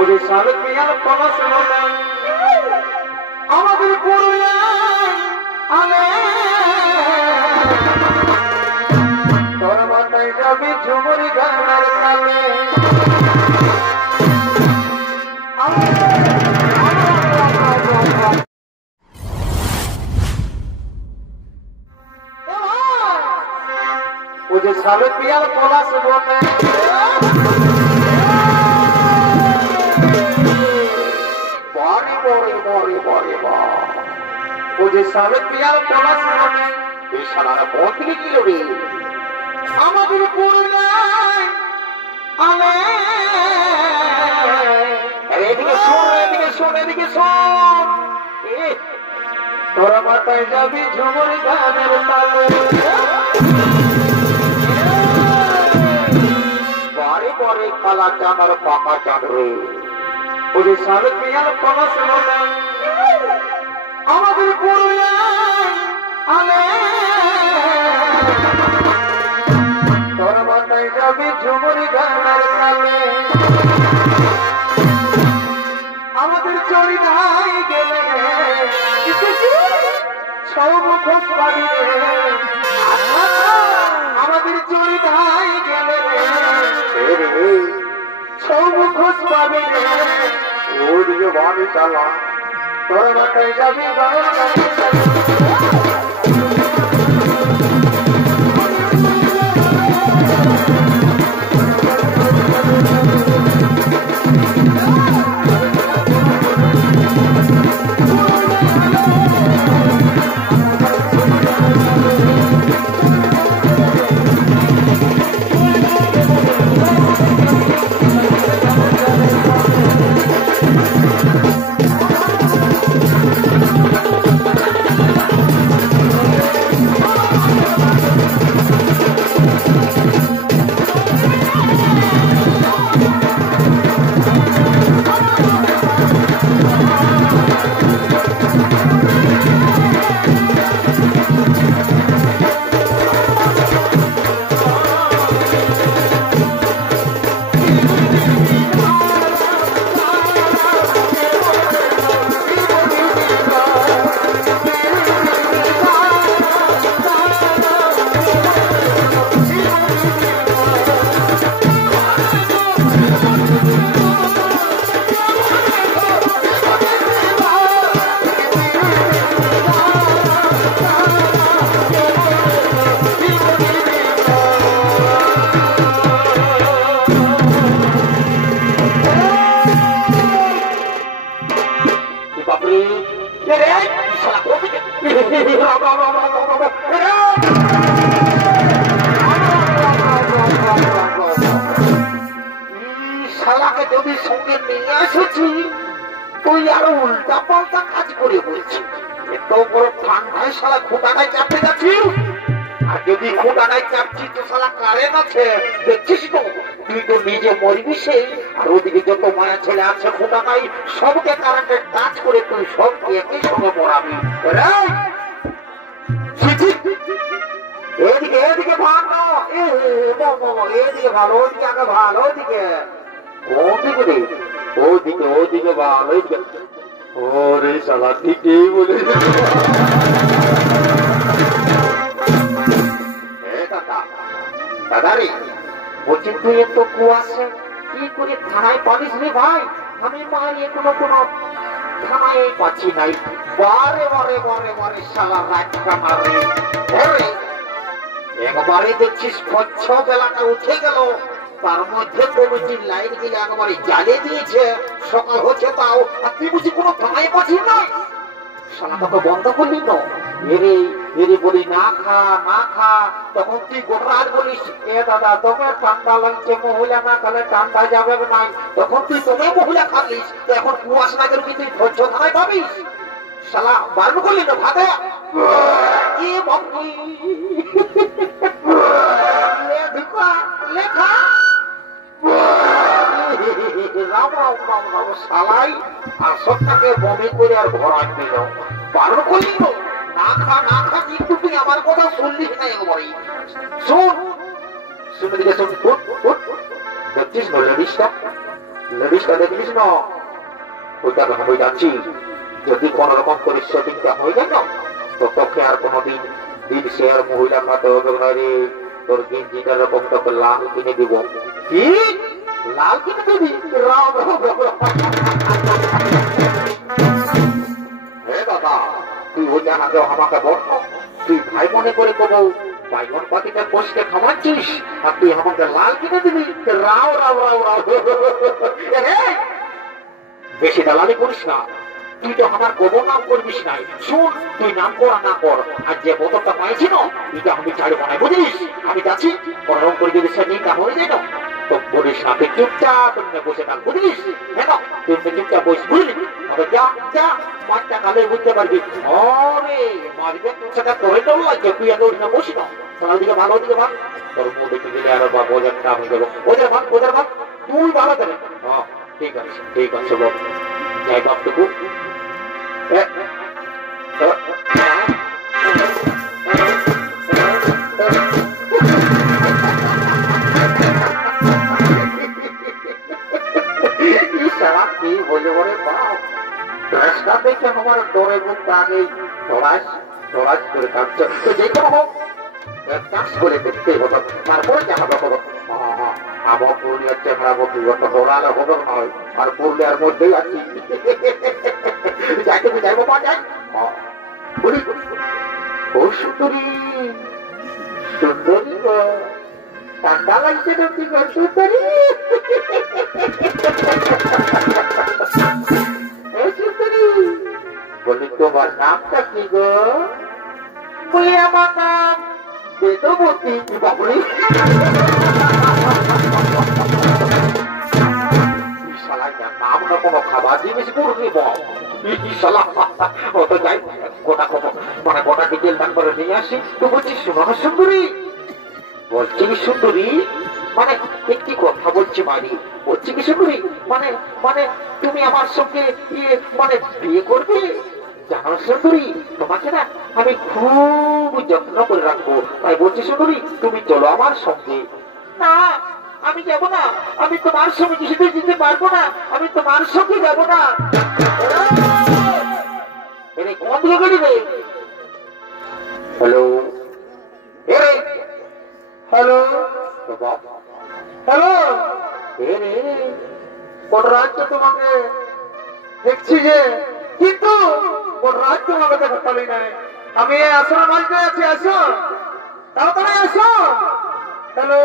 ওই সালে পিয়াল পলাশ বনে আমাদের পুরুলিয়ায় আলে তোর মাথায় যাবি ঝুমুরি গানার তালে ওই যে সালে পিয়াল পলাশ বনে যে সাবে পিয়ার পলাশ বনে এই শালারা কোন থেকে কি রে আমাদের পুরুলিয়ায় আলে এদিকে শোন তোরা মাথায় যাবি ঝুমুরি গানের তালে বারে বারে কালা চাঁদার পাকা চাঁদ রে ওই যে সাবে পিয়ার পলাশ বনে আমাদের পুরুলিয়ায় আলে তোর মাথায় যাবি ঝুমুরি গানার তালে আমাদের চরিদায় গেলে সৌমুখ পাবি রে আমাদের চরিদায় গেলে সৌমুখ পাবি রে ওদিকে ভাবি চালা তোরা মাথায় যাবি শালাকে যদি সঙ্গে নিয়ে এসেছি তুই আরো উল্টা পাল্টা কাজ করে বলছি এত বড় ঠান্ডায় শালা খোঁটাটায় চাপতে যাচ্ছি আর যদি খোঁটাটায় চাপছি তো শালা কারেন্ট আছে দেখছিস তো তুই তো নিজে মরবি সেই আর ওদিকে যত মায়া ছেলে আছে খোঁটাটাই সবকে কারেন্টের টাচ করে তুই সবকে একই সঙ্গে মরাবি এদিকে ভালো এদিকে ভালো ওদিকে আগে ভালো ওদিকে ওদিকে ভালো ওরে শালা ঠিকই বলে দাদা রে বলছি তুই এত কুয়াশে কি করে থানায় পারিস রে ভাই আমি মার এখনো কোনো থানায় পাচ্ছি নাই বারে বারে বারে বারে শালা রাতটা মারে একবারে দেখছিস স্বচ্ছ বেলাটা উঠে গেল তার মধ্যে কমিটির লাইন গিয়ে একবারে জ্বালিয়ে দিয়েছে সকাল হচ্ছে তাও আর তুই বুঝি কোনো থানায় পাচ্ছিস না শালাটা তো বন্ধ করলি না এরে বলি না খা তখন তুই গোটার বলিস এ দাদা তোমার ঠান্ডা লাগছে মহিলা না খালে ঠান্ডা যাবে না তখন তুই তোমার মহিলা খাবলিস এখন কুয়াশ না গেলে তুই স্বচ্ছ থানায় পাবিস শালা বারণ করলি না ভাবে কি বন্ধু লেখা শালাই আর সবটাকে বমি করে আর ভরান দিল বারণ করলি না খা কিন্তু তুই আমার কথা শুনলিস না একবারই শুন দেখছিস লেডিসটা লেডিসটা দেখিস না, ওইটা আমি যাচ্ছি। যদি কোন রকম করে সেটিংটা হয়ে যায় না, তো তোকে আর কোনোদিন দিন সে আর মহিলা খাতে হবে না রে। তোর গেঞ্জিটার রকম তোকে লাল কিনে দিব। কি লাল কিনে দিবি? রাম রাম রাম রাম। হে দাদা, তুই ওই জানাতে আমাকে বল, তুই ভাই মনে করে কোনো বাইগন পাতিটা কষকে খাওয়াচ্ছিস আর তুই আমাকে লাল কিনে দিবি? রাও রাও রাও রাও। বেশি দালালি করিস না, তুই তো আমার গোবর নাম করবিস নাই। শুন, তুই নাম করা না কর, আর যে বোতলটা পাইছি না এটা আমি চাই বানাই, বুঝিস? আমি যাচ্ছি, কোনরকম করে যদি সেটিংটা হয়ে যায় না, তো বলিস না, তুই চুপচাপ বসে থাক, বুঝলিস? হ্যাঁ, তুই চুপচাপ বস, বুঝলি? তবে যা যা, মাছটা কালে বুঝতে পারবি। অরে মারবে, সেটা করে তো লাগছে, তুই এত ওখানে বসি না, সারা দিকে ভালো দিকে ভাগ। তোর মুখ দেখে দিলে আরো বা বোঝারটা আমি দেবো। ওদের ভাগ, ওদের ভাগ, তুই ভালো করে। হ্যাঁ ঠিক আছে, ঠিক আছে, বল যাই বাপটুকু। কি বলে বলে বাপ, ড্রেসটা দেখে আমার ডরে মুখ আগে ধরাস ধরাস করে কাটছে। তো যে কোনো হোক এক কাজ করে দেখতেই হতো, তারপরে যা হবে করো। আমার পুরুলিয়ার চেহারা বিগত হরালে হবে নয়, আর পুরুলিয়ার মধ্যেই আছি। যাইতে যাইবো পা যাই বলি, ও সুন্দরী সুন্দরী গো, ঠান্ডা লাগছে নাকি গো সুন্দরী? বলি তোমার নামটা কি গো? বলি আমার নাম বেদবতী। বাবুলি নাম না কোনো খাবার জিনিস করবি বল? যাই গোটা খবর মানে গোটা ডিটেল দান করে নিয়ে আসি। তো বলছি শোনো সুন্দরী, বলছি কি সুন্দরী, মানে একটি কথা বলছি মারি, বলছি কি সুন্দরী, মানে মানে তুমি আমার সঙ্গে মানে বিয়ে করবে? জানো সুন্দরী, তোমাকে না আমি খুব যত্ন করে রাখবো, তাই বলছি সুন্দরী তুমি চলো আমার সঙ্গে। না আমি যাবো না, আমি তোমার সঙ্গে কিছুতে যেতে পারবো না, আমি তোমার সঙ্গে যাবো না। কোন দিকে গেলি? হ্যালো হ্যালো হ্যালো, কোন রাজ্য তোমাকে দেখছি যে, কিন্তু কোন রাজ্য তোমাকে দেখা পাবি নাই। আমি আসলে মাঝে আছি, আসো তাড়াতাড়ি আসো। হ্যালো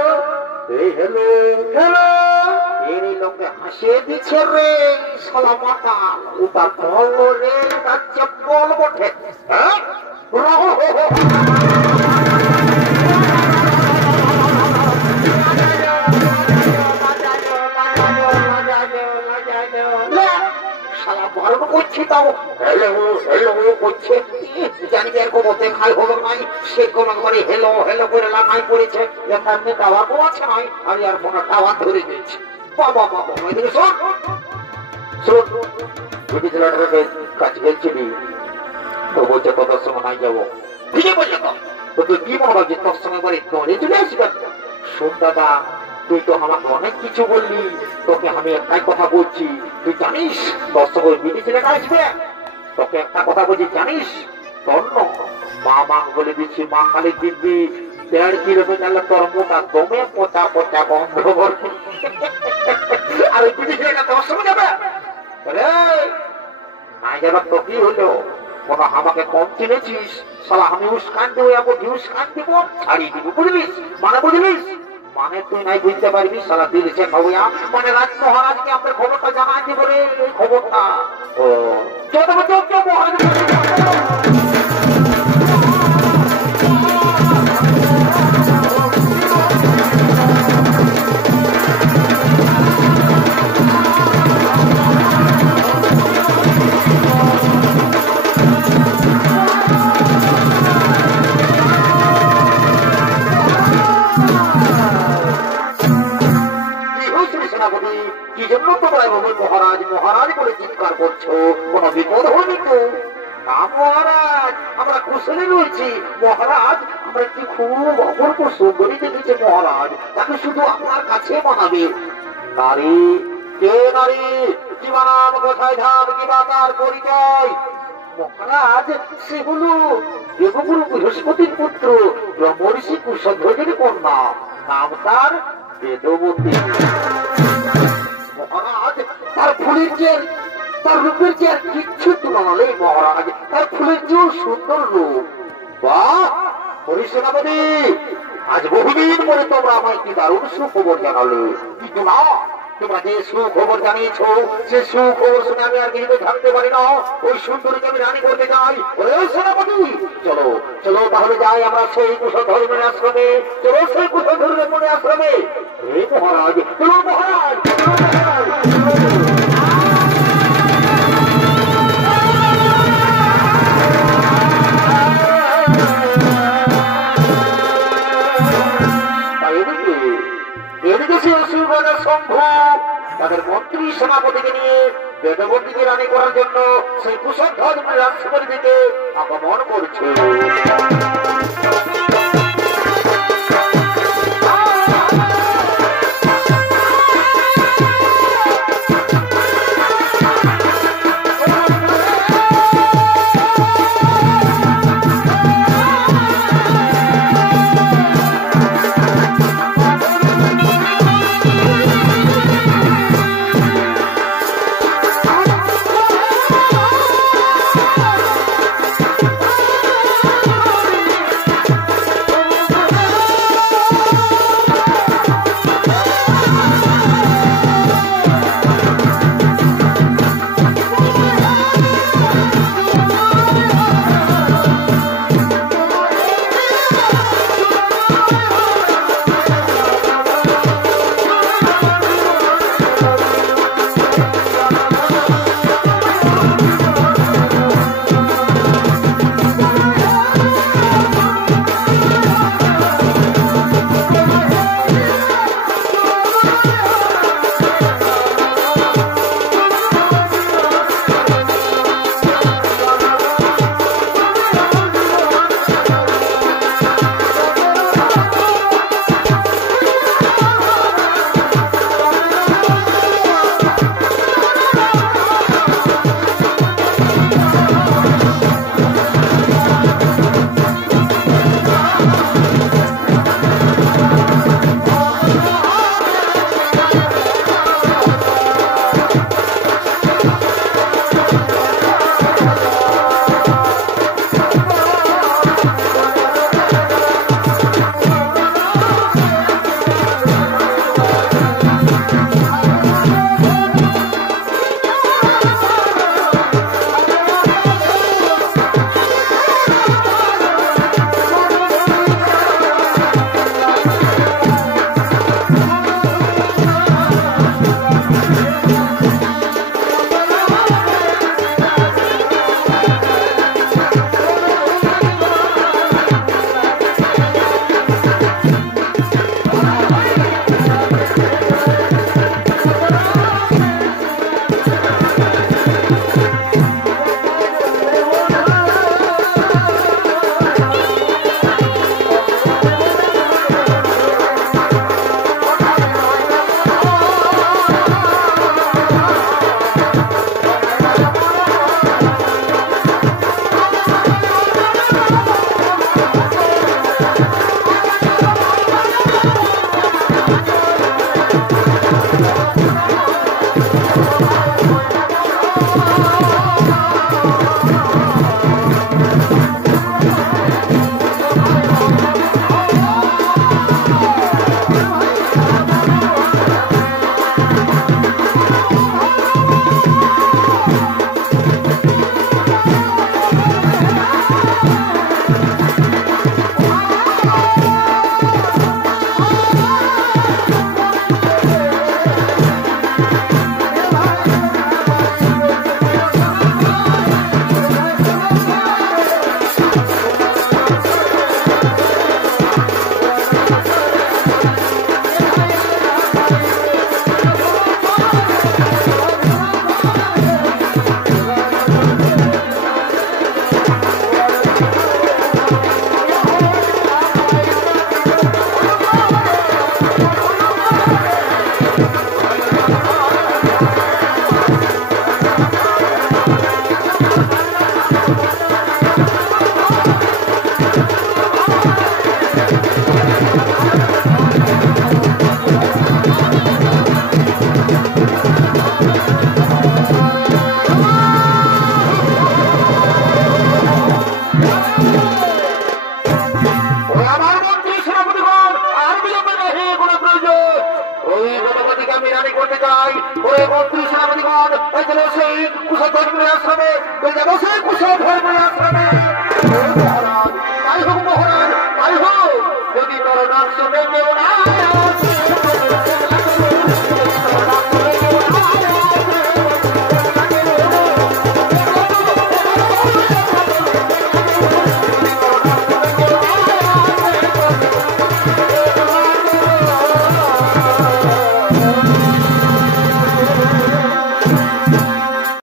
হ্যালো হ্যালো, এই লোকে হাসিয়ে দিচ্ছে রে শালা মাথা, ওটা বল রে, তার চপ্পল বটে। হ্যাঁ করছি, তাও হেলো হেলো করছে, জানি এরকম দেখাই হলো নাই, সে কোন করে হেলো হেলো করে লাগাই পড়েছে, এখানে টাওয়ার আছে নাই, আমি আর কোনো টাওয়ার ধরে দিয়েছি। বাবা বাবা শোন কাজ গেছিলি, তো বলছে তোর সঙ্গে নাই যাবো। ঠিক বলছে তো তুই কি মনে হয় যে তোর সঙ্গে বাড়ি দৌড়ে চলে আসবে? শোন দাদা, তুই তো আমাকে অনেক কিছু বললি, তোকে আমি একটাই কথা বলছি, তুই জানিস তোর সঙ্গে বিধি ছেলেটা আসবে? তোকে একটা কথা বলছি, জানিস তোর মা মা বলে দিচ্ছি, মা খালি দিব্যি 1.5 কিলোমিটার তোর মোটা দমে পচা পচা বন্ধ করবে। আর ওই বিধি ছেলেটা তোর সঙ্গে যাবে? নাই যাবার তো কি হলো, কোন আমাকে কম চিনেছিস? সালা আমি উস্কান দেবো, উস্কান দিব, ছাড়িয়ে দিব, বুঝলিস? মানে বুঝলিস? মানে তুই নাই বুঝতে পারবি, সারা দিয়েছে খবর, মানে রাজ মহারাজকে আমরা খবরটা জানাই দিব রে, এই খবরটা। ও চোখ মহারাজ কি জন্য তোমরা এভাবে মহারাজ মহারাজ বলে চিৎকার করছো? কোন বিপদ হয়নি তো? না মহারাজ, আমরা কুশলে রয়েছি মহারাজ, আমরা কি খুব অপূর্ব সুন্দরী দেখেছি মহারাজ, তাকে শুধু আপনার কাছে বানাবে। নারী কে নারী, কি নাম, কোথায় ধাম, কি বা তার পরিচয়? মহারাজ, সে হলো দেবগুরু বৃহস্পতির পুত্র ব্রহ্মর্ষি কুশধ্বজের কন্যা, নাম তার বেদবতী। মহারাজ, তার ফুলের চেয়ে, তার রূপের চেয়ে আর কিচ্ছু তুলনা নেই মহারাজ, তার ফুলের চেয়েও সুন্দর রূপ। বাহ হরিসেনাপতি, আজ বহুদিন পরে তোমরা আমায় কি দারুণ সুখবর জানালে। কিন্তু না, তোমরা যে সুখবর জানিয়েছ সে সুখবর শুনে আমি আর কিছুতে থাকতে পারি না। ওই সুন্দরীকে আমি রানী করতে চাই। সেনাপতি, চলো চলো তাহলে যাই আমরা সেই কুশধর্মের আশ্রমে। চলো সেই কুশধর্মের মনে আশ্রমে। হে মহারাজ, চলো মহারাজ, তাদের মন্ত্রী সেনাপতিকে নিয়ে বেদবতীকে রানী করার জন্য সেই কুশধ্বজের রাজকুমারী দিকে আগমন করছে। বসে কুশল ধর্ম আশ্রমে মহারাজ তাই হোক মহারাজ তাই হোক যদি তোর ডাক শুনে কেউ